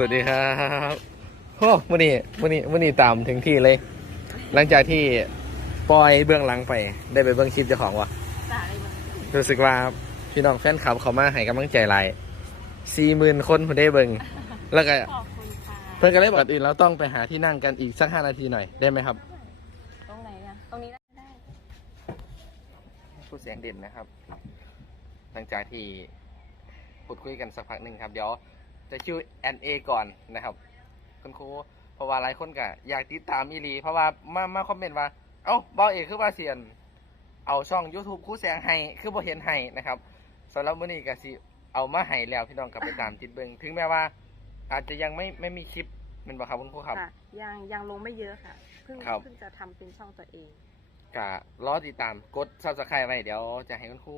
สวัสดีครับโอ้วันนี้วันนี้วันนี้ตามถึงที่เลย หลังจากที่ปล่อยเบื้องหลังไป ได้ไปเบื้องคลิปเจ้าของวะจ่าอะไรบ้างรู้สึกว่าพี่น้องแฟนคลับเขามาให้กำลังใจหลายสี่หมื่นคนผมได้เบิ่งแล้วก็ขอบคุณค่ะเพื่อนก็เลยบอกอื่นเราต้องไปหาที่นั่งกันอีกสักห้านาทีหน่อยได้ไหมครับ ตรงไหนนะตรงนี้ได้ได้พูดเสียงเด่นนะครับ หลังจากที่พูดคุยกันสักพักหนึ่งครับ เดี๋ยว จะชื่อ NA ก่อนนะครับ คุณครูเพราะว่าหลายคนก็อยากติดตามอีหลี เพราะว่ามามาคอมเมนต์ว่า เอ้าบอเอกคือว่าเสียน เอาช่อง YouTube ครู่แสงให้คือบ่เห็นให้นะครับสำหรับมื้อนี้ก็สิเอามาให้แล้วพี่น้องกลับไปตามติดเบิงถึงแม้ว่า อาจจะยังไม่ไม่มีคลิปแมันบ่ครับคุณครูครับ ค่ะ ยังยังลงไม่เยอะค่ะ เพิ่งครับ เพิ่งจะทำเป็นช่องตัวเอง ก็รอติดตามกด Subscribe ไว้เดี๋ยวจะให้คุณครู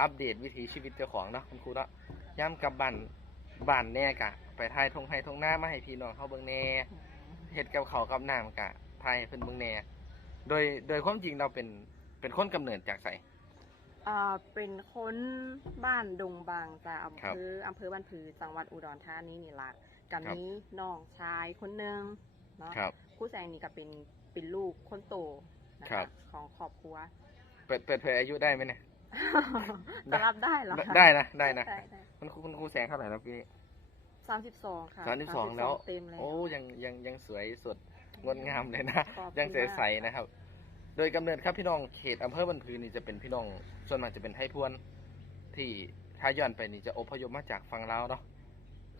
อัปเดตวิถีชีวิตเจ้าของเนาะคุณครูเนาะย่ำกลับบ้าน บ้านแน่กะ ไปถ่ายทงไห้ทงหน้ามาให้พี่น้องเขาเบิ่งแหน่เฮ็ดกับเขาวกับน้ำกะไทยเพิ่นเบิ่งแหน่โดยโดยความจริงเราเป็นเป็นคนกำเนิดจากไส อ่าเป็นคนบ้านดงบางจากอำครัเภบออำเภอบ้านผือจังหวัดอุดรธานีนี่ล่ะกับครับ นี้น้องชายคนหนึงเนาะครับคู่แสงนี่ก็เป็นเป็นลูกคนโตนะครัคะบ ของครอบครัว เปิดเปิดเผยอายุได้ไหมเนี่ย จะรับได้เหรอคะได้นะได้นะได้ได้คุณครูคุณครูแสงเท่าไหร่แล้วพี่สามสิบสองค่ะสามสิบสองแล้ว เต็มแล้วโอ้ยังยังยังสวยสดงดงามเลยนะ ขอบคุณยังใสๆนะครับ โดยกำเนิดครับพี่น้องเขตอำเภอบันพือนี่จะเป็นพี่น้องส่วนมากจะเป็นไทยพวน ที่ถ้าย้อนไปนี่จะอพยพมาจากฝั่งลาวเนาะ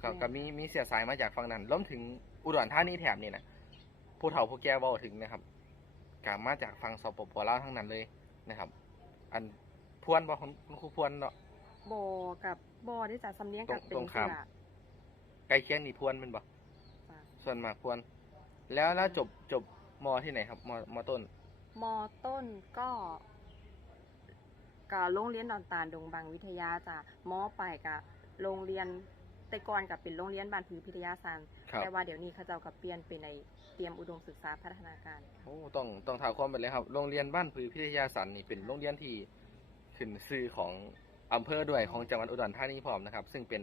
ครับก็มีมีเสียสายมาจากฝั่งนั้นรวมถึงอุดรธานีแถบนี่นะผู้เฒ่าผู้แก่เว้าถึงนะครับกามาจากฝั่งสปปลาวทั้งนั้นเลยนะครับ อัน พวนบ่คุณคุณครูพวนเนาะบอกับบอที่จะสำเนียงกับตเป็รงนข้ามที่ละใกล้เคียงนี่พวนแมันบ่จ้ะส่วนมากพวน แล้วแล้วจบจบมที่ไหนครับมมต้น มอต้นก็กับโรงเรียนดอนตาลดงบางวิทยาจ้ะมอไปกับโรงเรียนแต่ก่อนกับเป็นโรงเรียนบ้านผือพิทยาสารครับ แต่ว่าเดี๋ยวนี้เขาเจ้ากับเปลี่ยนเป็นในเตรียมอุดมศึกษาพัฒนาการ โอ้ต้องต้องถามความไปเลยครับ โรงเรียนบ้านพือพิทยาสันนี่เป็นโรงเรียนที่ ขึ้นชื่อของอำเภอด้วยของจังหวัดอุดรธานีพร้อมนะครับ ซึ่งเป็น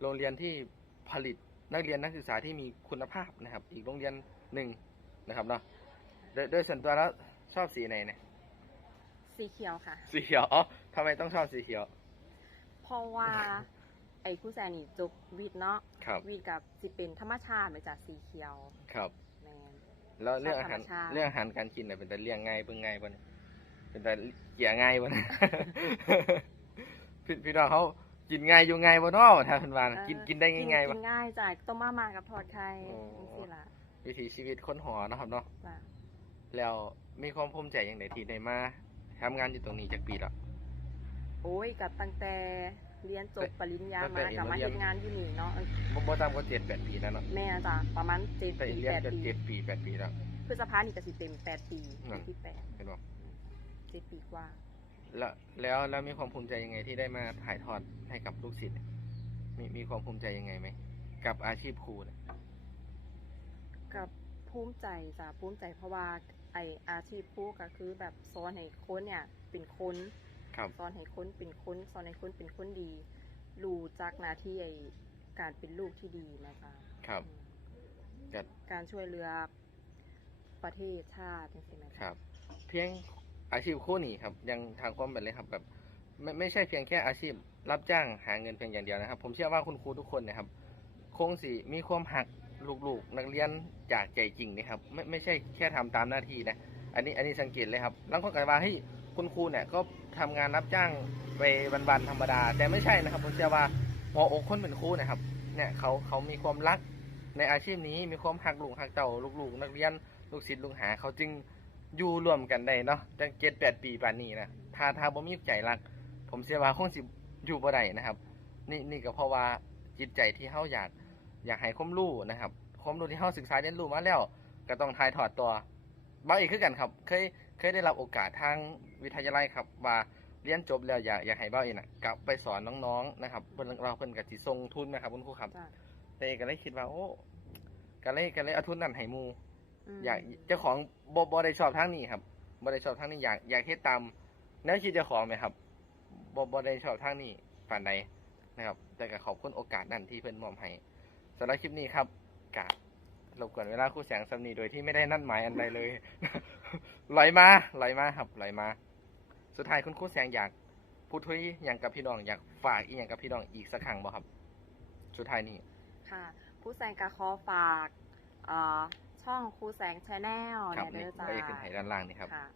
โรงเรียนที่ผลิตนักเรียนนักศึกษาที่มีคุณภาพนะครับ อีกโรงเรียนหนึ่งนะครับเนาะโดยโดยส่วนตัวแล้วชอบสีไหนเนี่ยสีเขียวค่ะ สีเขียวอ๋อทำไมต้องชอบสีเขียว เพราะว่า ไอ้คู่แซนี่จบวิทย์เนาะครับวิทย์กับสิเป็นธรรมชาติมาจากสีเขียว ครับแมนแล้วเรื่องอาหารชอบธรรมชาติเรื่องอาหารการกินเนี่ยเป็นแต่เลี้ยงง่ายเบิ่งง่ายป่ะเนี่ย เป็นแต่เกี่ยง่ายบ่นะ พี่พี่น้องเขากินง่ายอยู่ง่ายบ่เนาะถ้าเพิ่นว่านกินกินได้ง่ายๆวะกินง่ายจากต้มมาม่ากับทอดไข่โอ้ จัละวิถีชีวิตคนหอนะครับเนาะแล้วมีความภูมิใจอย่างไหนที่ได้มาทำงานอยู่ตรงนี้จักปีแล้ว โอ้ยกับตั้งแต่เรียนจบปริญญามางลับมาทำงานอยู่นี่เนาะบ่บ่ต่ำาเจ็ดแปดปีแล้วเนาะแม่จ้ะประมาณ7ไปปีเรียจ็ดปีแปดปีแล้ว พฤษภานี่จะสิเต็มแปดปีที่ เห็นบ่8ิบปีกว่า แล้วแล้วแล้วมีความภูมิใจยังไงที่ได้มาถ่ายทอดให้กับลูกศิษย์มีมีความภูมิใจยังไงไหมกับอาชีพครูเนี่ยกับภูมิใจจ้ะภูมิใจเพราะว่าไออาชีพครูก็คือแบบสอนให้คนเนี่ยเป็นคนครับสอนให้คนเป็นคนสอนให้คนเป็นคนดี รู้จักหน้าที่ไอการเป็นลูกที่ดีนะจ๊ะครับการช่วยเหลือประเทศชาติจริงๆนะครับ เพียง อาชีพคู่นี่ครับยังทางความเป็นเลยครับแบบไม่ไม่ใช่เพียงแค่อาชีพ รับจ้างหาเงินเพียงอย่างเดียวนะครับ ผมเชื่อว่าคุณครูทุกคนเนะครับ คงสิมีความหักลูกๆ นักเรียนจากใจจริงนะครับ ไม่ไม่ใช่แค่ทำตามหน้าที่นะอันนี้อันนี้สังเกตเลยครับแล้วคนกันว่าเฮ้ยคุณครูเนี่ยก็ทำงานรับจ้างไปวันๆธรรมดา แต่ไม่ใช่นะครับ ผมเชื่อว่าหัวอกคนเป็นครูนะครับเนี่ยเขาเขามีความรักในอาชีพนี้มีความหักลูกหักเต่าลูกๆ นักเรียนลูกศิษย์ลูกหาเขาจึง อยู่ร่วมกันได้เนาะจังเจ็ดแปดปีป่านนี้นะถ้าถ้าบ่มีใจรัก ผมเชื่อว่าคงสิอยู่บ่ได้นะครับ นี่นี่ก็เพราะว่าจิตใจที่เฮาอยากอยากให้ความรู้นะครับความรู้ที่เฮาศึกษาเรียนรู้มาแล้ว ก็ต้องถ่ายทอดต่อบ้าอีกคือกันครับ เคยเคยได้รับโอกาสทางวิทยาลัยครับ ว่าเรียนจบแล้วอยากอยากให้บ้าอีกน่ะกลับไปสอนน้องๆนะครับเพิ่นเราเพิ่นก็สิส่งทุนนะครับคุณครูครับจ้ะแต่ก็เลยคิดว่าโอ้ก็เลยก็เลยเอาทุนนั้นให้หมู่ม อยากเจ้าของบ่บ่ได้ชอบทางนี้ครับบ่ได้ชอบทางนี้อยากอยากเฮ็ดตามแนวคิดเจ้าของไหมครับบ่บ่ได้ชอบทางนี้ปานใดนะครับ แต่ก็ขอบคุณโอกาสนั้นที่เพิ่นมอบให้สำหรับคลิปนี้ครับกะรบกวนเวลาครู่แสงสำนีโดยที่ไม่ได้นัดหมายอันใดเลยไหลมาไหลมาครับไหลมา สุดท้ายคุณครู่แสงอยากพูดทุยอย่างกับพี่น้องอยากฝากอีกอย่างกับพี่น้องอีกสักครั้งบ่ครับ สุดท้ายนี้ค่ะครูแสงก็ขอฝากเอ่อ ช่องครูแสงชาแนลครับเนี่ยนี่เด้อจ้าไว้ขึ้นให้ด้านล่างนี่ครับ ค่ะ